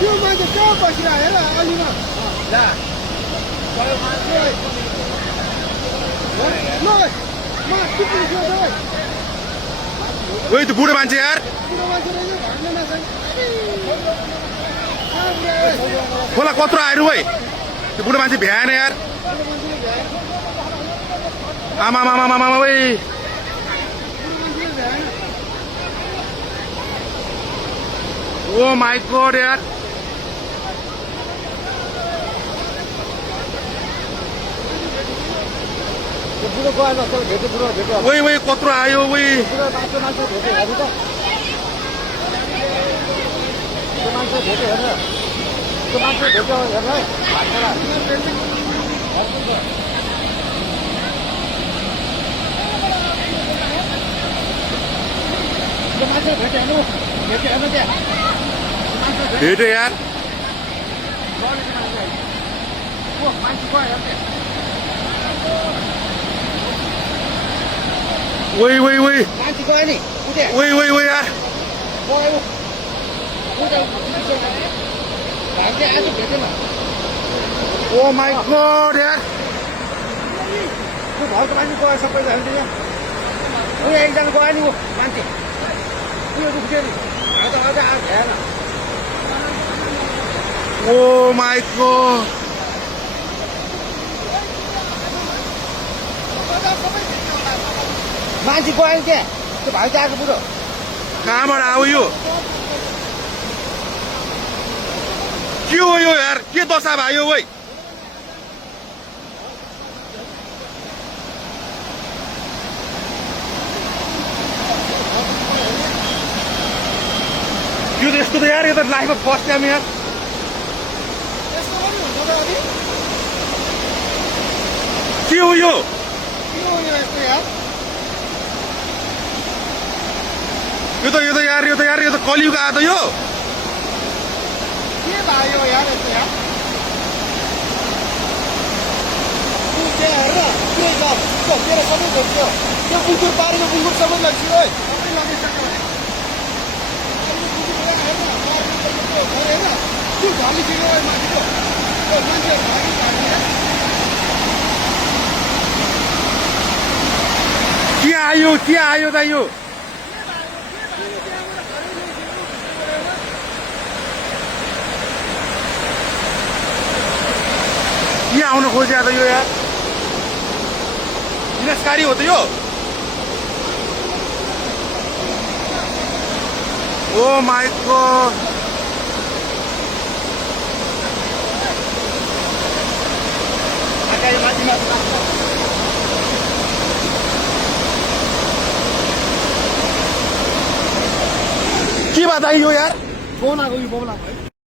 त्यो मान्छे कहाँ बसिरह्यो हेर अलिमा ओइ त्यो बुढो मान्छे यार खोला कत्रो आएर भाइ त्यो बुढो मान्छे भ्याएन यार आमा मामा मामा भाइ ओ माई गॉड यार वही वही कत्रो आयो वही भेट्यो यार वही वही वही वही वही वही यार ओ माई गॉड यार घरको मान्छे गयो सबैजना एकजना गयो नि मान्छे ओ माई गॉड मान्छे गयो नि त्यहाँ त्यो भाइ आएको बुढो कहाँबाट आयो यो के हो यो यार के दशा भयो वै यो त यस्तो त यार यो त लाइफमा फर्स्ट टाइम यार के हो यो यो त यार यो त कलियुग आयो त यो के भयो यार यस्तो यार हेर तेरो सबै भेट्यो त्यो बुकुर पारेको बुकुर सबै लग्यो है सबै लगिसक्यो त्यो झलिसक्यो माथिको मान्छे के आयो त यो के आउन खोज्या त यो यार विनाशकारी हो त यो ओ माई गॉड के बात आयो यार कौन आएको यो बोला